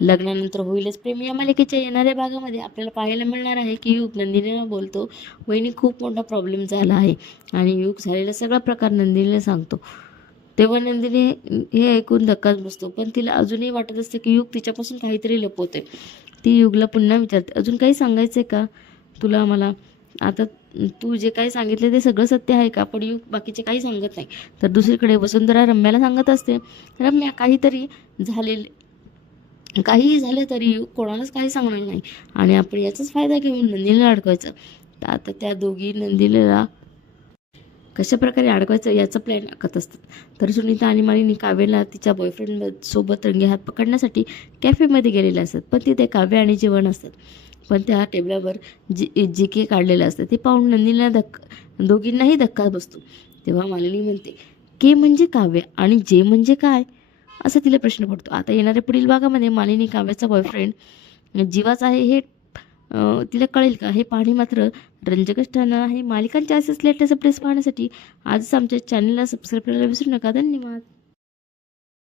लग्नानंतर होईलच. प्रेम या मालिकेच्या येणाऱ्या भागामध्ये आपल्याला पाहायला मिळणार आहे की युग. नंदिनीला बोलतो वहिनी खूप मोठा प्रॉब्लेम झाला आहे आणि युग झालेला सगळा प्रकार नंदिनीला सांगतो. तेव्हा नंदिनी हे ऐकून धक्काच बसतो पण तिला अजूनही वाटत असते की युग तिच्यापासून काहीतरी लपवते ती युगला पुन्हा विचारते अजून काही सांगायचं आहे का तुला मला आता तू जे काही सांगितले ते सगळं सत्य आहे का? पण युग बाकीचे काही सांगत नाही. तर दुसरीकडे वसुंधरा रम्याला सांगत असते रम्या काहीतरी झालेले काहीही झालं तरी कोणालाच काही सांगणार नाही. आणि आपण याचाच फायदा घेऊन नंदिनीला अडकवायचं. तर आता त्या दोघी नंदिनीला कशा प्रकारे अडकवायचं याचा प्लॅन आखत असतात. तर सुनीता आणि मालिनी काव्याला तिच्या बॉयफ्रेंड सोबत रंगे हात पकडण्यासाठी कॅफेमध्ये गेलेले असतात. पण तिथे काव्य आणि जेवण असतात. पण त्या टेबलावर जी जी के काढलेलं असतं. ते पाहून नंदिनीला धक्क दोघींनाही धक्का बसतो. तेव्हा मालिनी म्हणते के म्हणजे काव्य आणि जे म्हणजे काय? असा तिला प्रश्न पडतो. आता येणाऱ्या पुढील भागामध्ये मालिनी काव्याचा बॉयफ्रेंड जीवाच आहे हे तिला कळेल का? हे पाहणे मात्र रंजकच ठरणार आहे. मालिकांच्या असेच लेटेस्ट अपडेट्स पाहण्यासाठी आजच आमच्या चॅनलला सबस्क्राईब करायला विसरू नका. धन्यवाद.